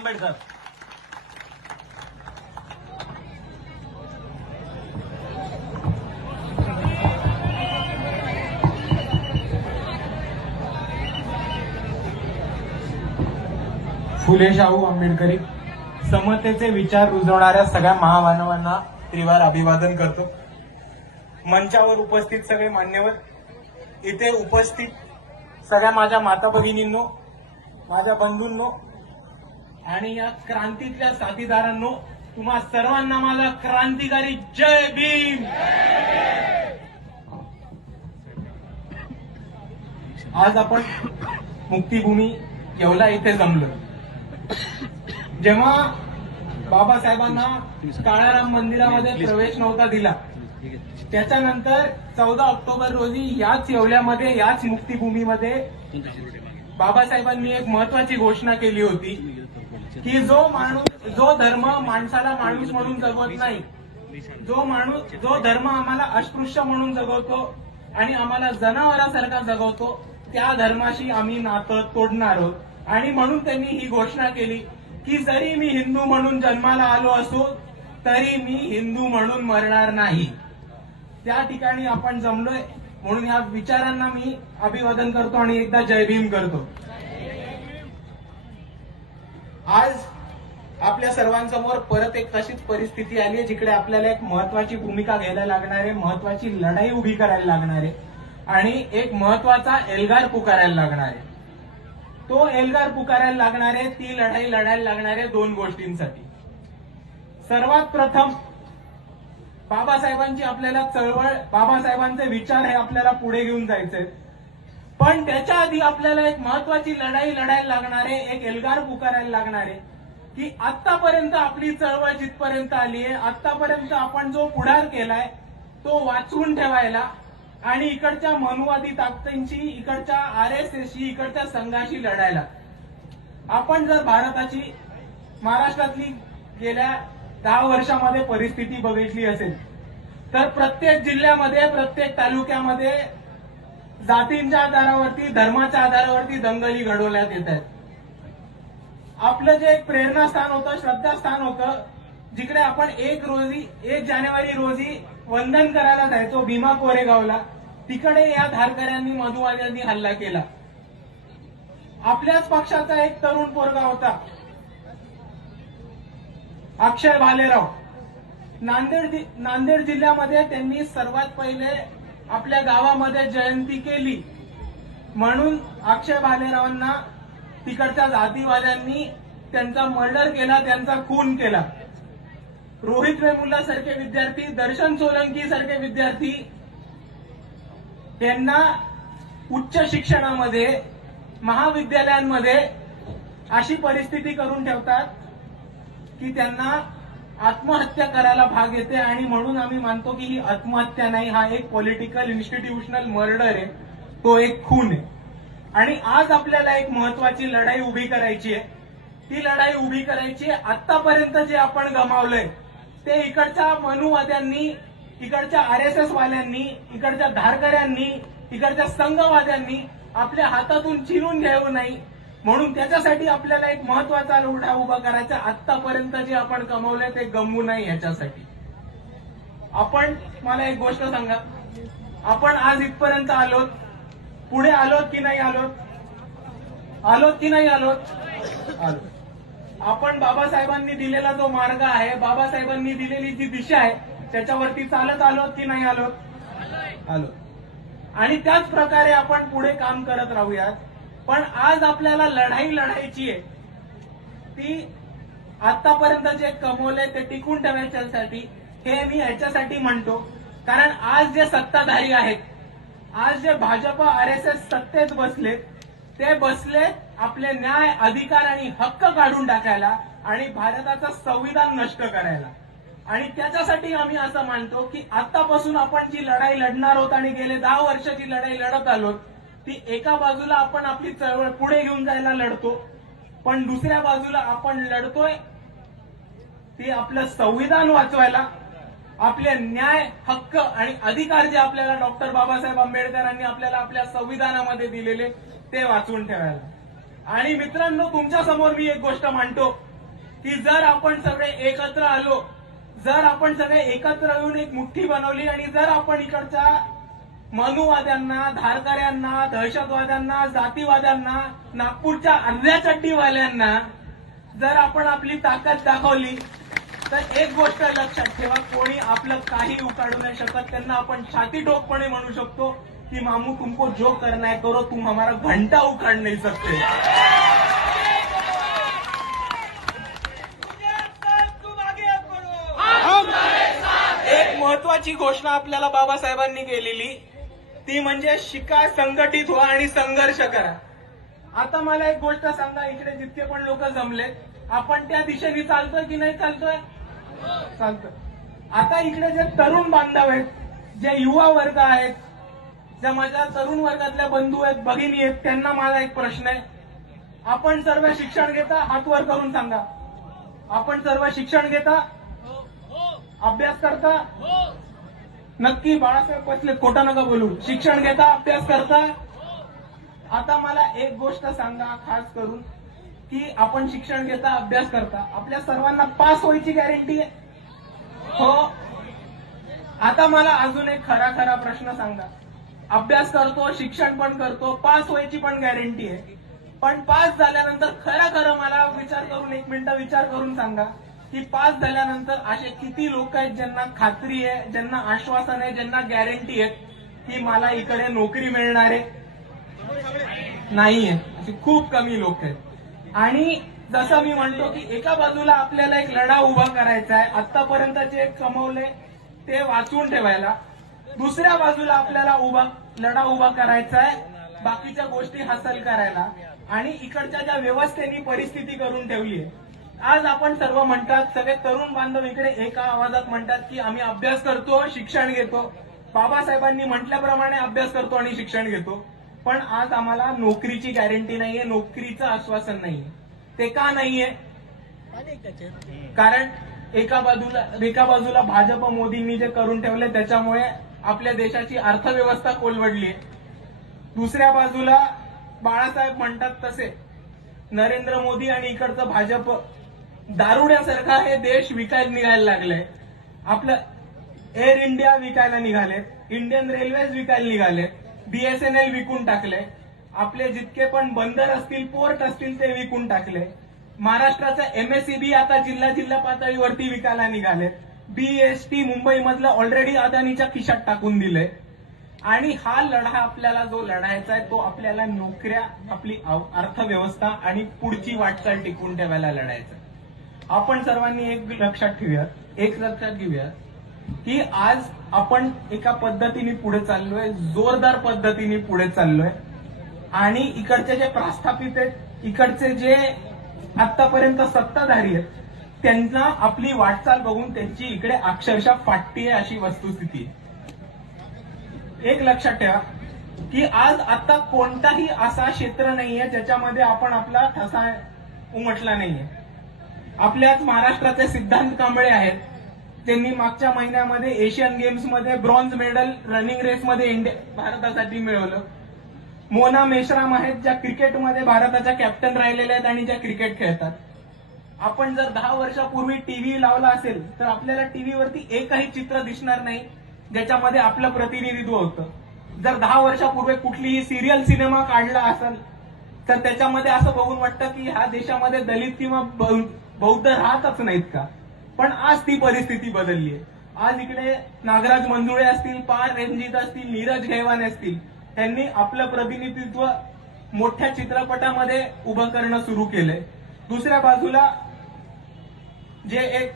आंबेडकर. फुले शाहू आंबेडकरी समतेचे विचार रुजवणाऱ्या सगळ्या महामानवांना त्रिवार अभिवादन करतो. मंचावर उपस्थित सगळे मान्यवर, इथे उपस्थित सगळ्या माझ्या माता भगिनींनो, माझ्या बंधूंनो आणि या क्रांतीतल्या साथीदारांनो, तुम्हा सर्वांना माझा क्रांतिकारी जय भीम. आज आपण मुक्तीभूमी येवला इथे जमलो. जेव्हा बाबासाहेबांना काळाराम मंदिरामध्ये प्रवेश नव्हता दिला, त्याच्यानंतर 14 ऑक्टोबर रोजी याच येवल्यामध्ये, याच मुक्तीभूमीमध्ये बाबासाहेबांनी एक महत्वाची घोषणा केली होती की जो धर्म माणसाला माणूस म्हणून जगवत नाही, जो धर्म आम्हाला अस्पृश्य म्हणून जगवतो आणि आम्हाला जनावरांसारखा जगवतो, त्या धर्माशी आम्ही नातं तोडणार आहोत. आणि म्हणून त्यांनी ही घोषणा केली की जरी मी हिंदू म्हणून जन्माला आलो असो तरी मी हिंदू म्हणून मरणार नाही. त्या ठिकाणी आपण जमलोय, म्हणून ह्या विचारांना मी अभिवादन करतो आणि एकदा जय भीम करतो. आज आपल्या सर्वांसमोर परत एक तशीच परिस्थिती आली आहे जिकडे आपल्याला एक महत्वाची भूमिका घ्यायला लागणार आहे, महत्वाची लढाई उभी करायला लागणार आहे आणि एक महत्वाचा एल्गार पुकारायला लागणार आहे. तो एल्गार पुकारायला लागणार आहे, ती लढाई लढायला लागणार आहे दोन गोष्टींसाठी. सर्वात प्रथम बाबासाहेबांची आपल्याला चळवळ, बाबासाहेबांचे विचार हे आपल्याला पुढे घेऊन जायचे, पण त्याच्या आधी आपल्याला एक महत्वाची लढाई लढायला लागणार आहे, एक एल्गार पुकारायला लागणार आहे की आतापर्यंत आपली चळवळ जिथपर्यंत आली आहे, आतापर्यंत आपण जो पुढार केलाय तो वाचवून ठेवायला आणि इकडच्या मनुवादी ताकदींशी, इकडच्या आरएसएसशी, इकडच्या संघाशी लढायला. आपण जर भारताची, महाराष्ट्रातली गेल्या 10 वर्षामध्ये परिस्थिती बघितली असेल तर प्रत्येक जिल्ह्यामध्ये, प्रत्येक तालुक्यामध्ये जातींच्या आधारावरती, धर्माच्या आधारावरती दंगली घडवण्यात येत आहेत. आपलं जे एक प्रेरणास्थान होतं, श्रद्धास्थान होतं, जिकडे आपण 1 जानेवारी रोजी वंदन करायला जायचो भीमा कोरेगावला, तिकडे या धारकऱ्यांनी, मधुवाद्यांनी हल्ला केला. आपल्याच पक्षाचा एक तरुण पोरगा होता, अक्षय भालेराव. नांदेड जिल्ह्यामध्ये त्यांनी सर्वात पहिले आपल्या गावामध्ये जयंती केली म्हणून अक्षय भालेरावांना तिकडच्या जातीवाद्यांनी त्यांचा मर्डर केला, त्यांचा खून केला. रोहित वेमुला सारखे विद्यार्थी, दर्शन सोलंकी सारखे विद्यार्थी यांना उच्च शिक्षणामध्ये, महाविद्यालयांमध्ये अशी परिस्थिती करून ठेवतात की त्यांना आत्महत्या करायला भाग येते. आणि म्हणून आम्ही मानतो की ही आत्महत्या नाही, हा एक पॉलिटिकल इन्स्टिट्यूशनल मर्डर आहे, तो एक खून आहे. आणि आज आपल्याला एक महत्वाची लढाई उभी करायची आहे. ती लढाई उभी करायची आहे. आतापर्यंत जे आपण गमावलंय ते इकडच्या मनुवाद्यांनी, इकडच्या आरएसएस वाल्यांनी, इकडच्या धारकऱ्यांनी, इकडच्या संघवाद्यांनी आपल्या हातातून चिरून घेऊ नाही. म्हणून त्याच्यासाठी आपल्याला एक महत्वाचा लढा उभा करायचा. आतापर्यंत जे आपण कमवलंय ते गमवू नाही. याच्यासाठी आपण, मला एक गोष्ट सांगा, आपण आज इथपर्यंत आलोत, पुढे आलोत की नाही आलोत? आलोत की नाही आलोत? आलो. आपण बाबासाहेबांनी दिलेला जो मार्ग आहे, बाबासाहेबांनी दिलेली जी दिशा आहे, त्याच्यावरती चालत आलोत की नाही आलोत? आलो. आणि त्याच प्रकारे आपण पुढे काम करत राहूयात. पण आज आपल्याला लढाई लढायची आहे, ती आतापर्यंत जे कमवले ते टिकून ठेवायच्यासाठी. हे मी ह्याच्यासाठी म्हणतो कारण आज जे सत्ताधारी आहेत, आज जे भाजप, आरएसएस सत्तेत बसलेत, ते बसलेत आपले न्याय, अधिकार आणि हक्क काढून टाकायला आणि भारताचं संविधान नष्ट करायला. आणि त्याच्यासाठी आम्ही असं मानतो की आतापासून आपण जी लढाई लढणार आहोत आणि गेले 10 वर्ष जी लढाई लढत आलो, ती एका बाजूला आपण आपली चळवळ पुढे घेऊन जायला लढतो, पण दुसऱ्या बाजूला आपण लढतोय ती आपलं संविधान वाचवायला, आपले न्याय, हक्क आणि अधिकार जे आपल्याला डॉक्टर बाबासाहेब आंबेडकरांनी आपल्याला आपल्या संविधानामध्ये दिलेले ते वाचवून ठेवायला. आणि मित्रांनो, तुमच्या समोर मी एक गोष्ट मांडतो की जर आपण सगळे एकत्र आलो, जर आपण सगळे एकत्र येऊन एक मुठ्ठी बनवली आणि जर आपण इकडच्या मनुवाद्यांना, धारकऱ्यांना, दहशतवाद्यांना, जातीवाद्यांना, नागपूरच्या अर्ध्या चड्डीवाल्यांना जर आपण आपली ताकद दाखवली तर एक गोष्ट लक्षात ठेवा, कोणी आपलं काही उकाडू नाही शकत. त्यांना आपण छाती ठोकपणे म्हणू शकतो कि मामू तुमको जो करना है करो, तुम हमारा घंटा उखाड़ नहीं सकते. एक महत्वाची घोषणा आपल्याला बाबासाहेबांनी केलेली ती म्हणजे शिका, संघटित व्हा आणि संघर्ष करा. आता मला एक गोष्ट सांगा, इकडे जितके पण लोक जमले, आपण त्या दिशेने चालतोय की नाही चालतोय? चालतोय. आता इकडे जे तरुण बांधव आहेत, जे युवा वर्ग आहेत, ज्या माझ्या तरुण वर्गातल्या बंधू आहेत, भगिनी आहेत, त्यांना माझा एक प्रश्न आहे. आपण सर्व शिक्षण घेता? हात वर करून सांगा. आपण सर्व शिक्षण घेता? अभ्यास करता? नक्की बाळासाहेब पटले, खोटा नका बोलू. शिक्षण घेता, अभ्यास करता? आता मला एक गोष्ट सांगा खास करून, की आपण शिक्षण घेता, अभ्यास करता, आपल्या सर्वांना पास व्हायची गॅरंटी आहे? हो. आता मला अजून एक खरा प्रश्न सांगा. अभ्यास करतो, शिक्षण पण करतो, पास व्हायची पण गॅरंटी आहे, पण पास झाल्यानंतर खरं मला विचार करून, एक मिनिट विचार करून सांगा की पास झाल्यानंतर असे किती लोक आहेत ज्यांना खात्री आहे, ज्यांना आश्वासन आहे, ज्यांना गॅरंटी आहे की मला इकडे नोकरी मिळणार आहे? नाहीये. असे खूप कमी लोक आहेत. आणि जसं मी म्हणतो की एका बाजूला आपल्याला एक लढा उभा करायचा आहे, आतापर्यंत जे कमवले ते वाचवून ठेवायला, दुसऱ्या बाजूला आपल्याला लढा उभा करायचा आहे बाकीच्या गोष्टी हासिल करायला. आणि इकडच्या ज्या व्यवस्थेने परिस्थिती करून ठेवली आहे, आज आपण सर्व म्हणतात, सगळे तरुण बांधव इकडे एका आवाजात म्हणतात की आम्ही अभ्यास करतो, शिक्षण घेतो. बाबासाहेबांनी म्हटल्याप्रमाणे अभ्यास करतो आणि शिक्षण घेतो, पण आज आम्हाला नोकरीची गॅरंटी नाहीये, नोकरीचं आश्वासन नाहीये. ते का नाहीये? कारण एका बाजूला भाजप मोदींनी जे करून ठेवले त्याच्यामुळे आपल्या देशाची अर्थव्यवस्था कोलमडली आहे. दुसऱ्या बाजूला बाळासाहेब म्हणतात तसे नरेंद्र मोदी आणि इकडचं भाजप दारुड्यासारखा हे देश विकायला निघायला लागलंय. आपलं एअर इंडिया विकायला निघालेत, इंडियन रेल्वेज विकायला निघाले, BSNL विकून टाकले, आपले जितके पण बंदर असतील, पोर्ट असतील ते विकून टाकले. महाराष्ट्राचं MSEB आता जिल्हा पातळीवरती विकायला निघाले. BEST मुंबईमधलं ऑलरेडी अदानीच्या खिशात टाकून दिलंय. आणि हा लढा आपल्याला जो लढायचा आहे तो आपल्याला नोकऱ्या, आपली अर्थव्यवस्था आणि पुढची वाटचाल टिकवून ठेवायला लढायचा. आपण सर्वांनी एक लक्षात घेऊया की आज आपण एका पद्धतीने पुढे चाललोय, जोरदार पद्धतीने पुढे चाललोय. आणि इकडचे जे प्रस्थापित आहेत, इकडचे जे आतापर्यंत सत्ताधारी आहेत, त्यांना आपली वाटचाल बघून त्यांची इकडे अक्षरशः फाटतीये अशी वस्तुस्थिती आहे. एक लक्षात ठेवा की आज आता कोणताही असा क्षेत्र नाहीये ज्याच्यामध्ये आपण आपला ठसा उमटला नाहीये. आपल्याच महाराष्ट्राचे सिद्धांत कांबळे आहेत, त्यांनी मागच्या महिन्यामध्ये एशियन गेम्समध्ये ब्रॉन्झ मेडल रनिंग रेसमध्ये भारतासाठी मिळवलं. मोना मेश्राम आहेत, ज्या क्रिकेटमध्ये भारताच्या कॅप्टन राहिलेल्या आहेत आणि ज्या क्रिकेट खेळतात. आपण जर 10 वर्षापूर्वी टीव्ही लावला असेल तर आपल्याला टीव्हीवरती एकही चित्र दिसणार नाही ज्याच्यामध्ये आपलं प्रतिनिधित्व होतं. जर 10 वर्षापूर्वी कुठलीही सिरियल सिनेमा काढला असेल तर त्याच्यामध्ये असं बघून वाटतं की ह्या देशामध्ये दलित किंवा बौद्ध राहतच नाहीत का. पण आज ती परिस्थिती बदलली आहे. आज इकडे नागराज मंजुळे असतील, पार रणजित असतील, नीरज घेवाने असतील, त्यांनी आपलं प्रतिनिधित्व मोठ्या चित्रपटामध्ये उभं करणं सुरू केलंय. दुसऱ्या बाजूला जे एक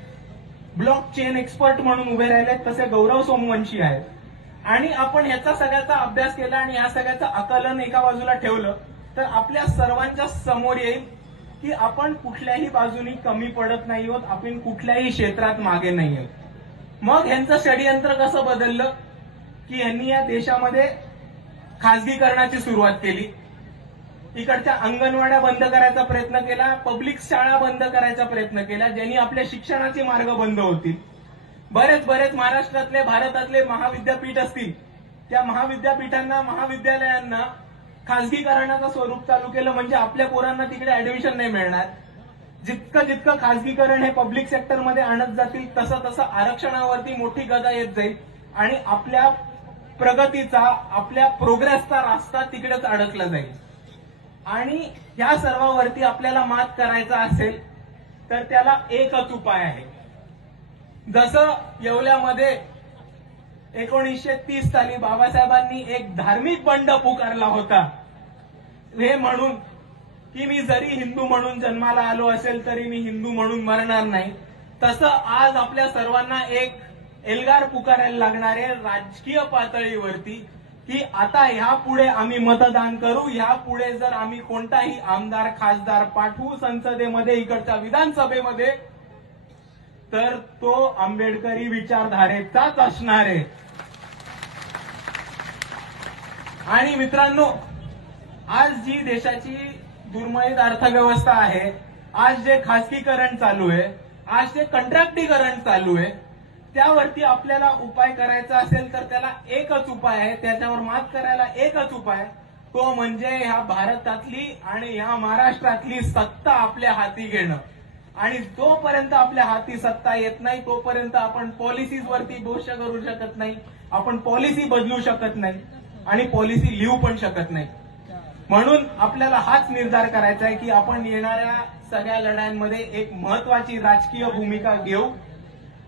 ब्लॉक चेन एक्सपर्ट म्हणून उभे राहिले तसे गौरव सोमवंशी आहेत. आणि आपण ह्याचा सगळ्याचा अभ्यास केला आणि ह्या सगळ्याचं आकलन एका बाजूला ठेवलं तर आपल्या सर्वांच्या समोर येईल की आपण कुठल्याही बाजूनी कमी पडत नाही आहोत, आपण कुठल्याही क्षेत्रात मागे नाही आहोत. मग ह्यांचं षडयंत्र कसं बदललं की यांनी या देशामध्ये खासगीकरणाची सुरुवात केली. इकडच्या अंगणवाड्या बंद करायचा प्रयत्न केला, पब्लिक शाळा बंद करायचा प्रयत्न केला, ज्यांनी आपल्या शिक्षणाचे मार्ग बंद होतील. बरेच महाराष्ट्रातले, भारतातले महाविद्यापीठ असतील, त्या महाविद्यापीठांना, महाविद्यालयांना खासगीकरणाचं स्वरूप चालू केलं, म्हणजे आपल्या पोरांना तिकडे ऍडमिशन नाही मिळणार. जितकं जितकं खासगीकरण हे पब्लिक सेक्टरमध्ये आणत जातील तसं तसं आरक्षणावरती मोठी गदा येत जाईल आणि आपल्या प्रगतीचा, आपल्या प्रोग्रेसचा रास्ता तिकडेच अडकला जाईल. आणि या सर्वावरती आपल्याला मात करायचा असेल तर त्याला एकच उपाय आहे. जसं येवल्यामध्ये 1930 साली बाबासाहेबांनी एक धार्मिक बंड पुकारला होता, हे म्हणून की मी जरी हिंदू म्हणून जन्माला आलो असेल तरी मी हिंदू म्हणून मरणार नाही, तसं आज आपल्या सर्वांना एक एल्गार पुकारायला लागणार आहे राजकीय पातळीवरती की आता ह्यापुढे आम्ही मतदान करू, ह्यापुढे जर आम्ही कोणताही आमदार खासदार पाठवू संसदेमध्ये, इकडच्या विधानसभेमध्ये, तर तो आंबेडकरी विचारधारेचाच असणार आहे. आणि मित्रांनो, आज जी देशाची दुर्मिळ अर्थव्यवस्था आहे, आज जे खासगीकरण चालू आहे, आज जे कंत्राटीकरण चालू आहे, त्यावरती आपल्याला उपाय करायचा असेल तर त्याला एकच उपाय आहे, त्याच्यावर मात करायला एकच उपाय, तो म्हणजे ह्या भारतातली आणि ह्या महाराष्ट्रातली सत्ता आपल्या हाती घेणं. आणि जोपर्यंत आपल्या हाती सत्ता येत नाही तोपर्यंत आपण पॉलिसीजवरती भरोसा करू शकत नाही, आपण पॉलिसी बदलू शकत नाही आणि पॉलिसी लिहू पण शकत नाही. म्हणून आपल्याला हाच निर्धार करायचा आहे की आपण येणाऱ्या सगळ्या लढायांमध्ये एक महत्वाची राजकीय भूमिका घेऊ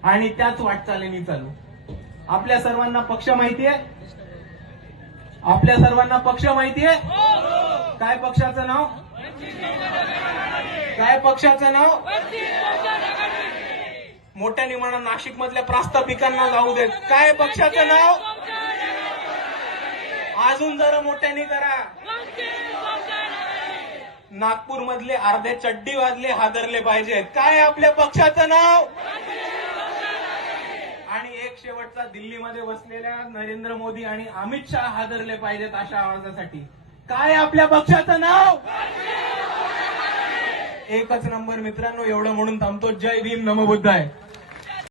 आणि त्याच वाटचालीने चालू. आपल्या सर्वांना पक्ष माहितीये? आपल्या सर्वांना पक्ष माहितीये? काय पक्षाचं नाव? काय पक्षाचं नाव? मोठ्याने म्हणा, नाशिक मधल्या प्रास्ताविकांना जाऊ देत. काय पक्षाचं नाव? अजून जरा मोठ्याने करा. नागपूर मधले अर्धे चड्डी वाजले हादरले पाहिजेत. काय आपल्या पक्षाचं नाव? आणि एक शेवटचा, दिल्लीमध्ये बसलेल्या नरेंद्र मोदी आणि अमित शहा हादरले पाहिजेत अशा आवाजासाठी. काय आपल्या पक्षाचं नाव? एकच नंबर. मित्रांनो, एवढं म्हणून थांबतो. जय भीम, नमो बुद्धाय.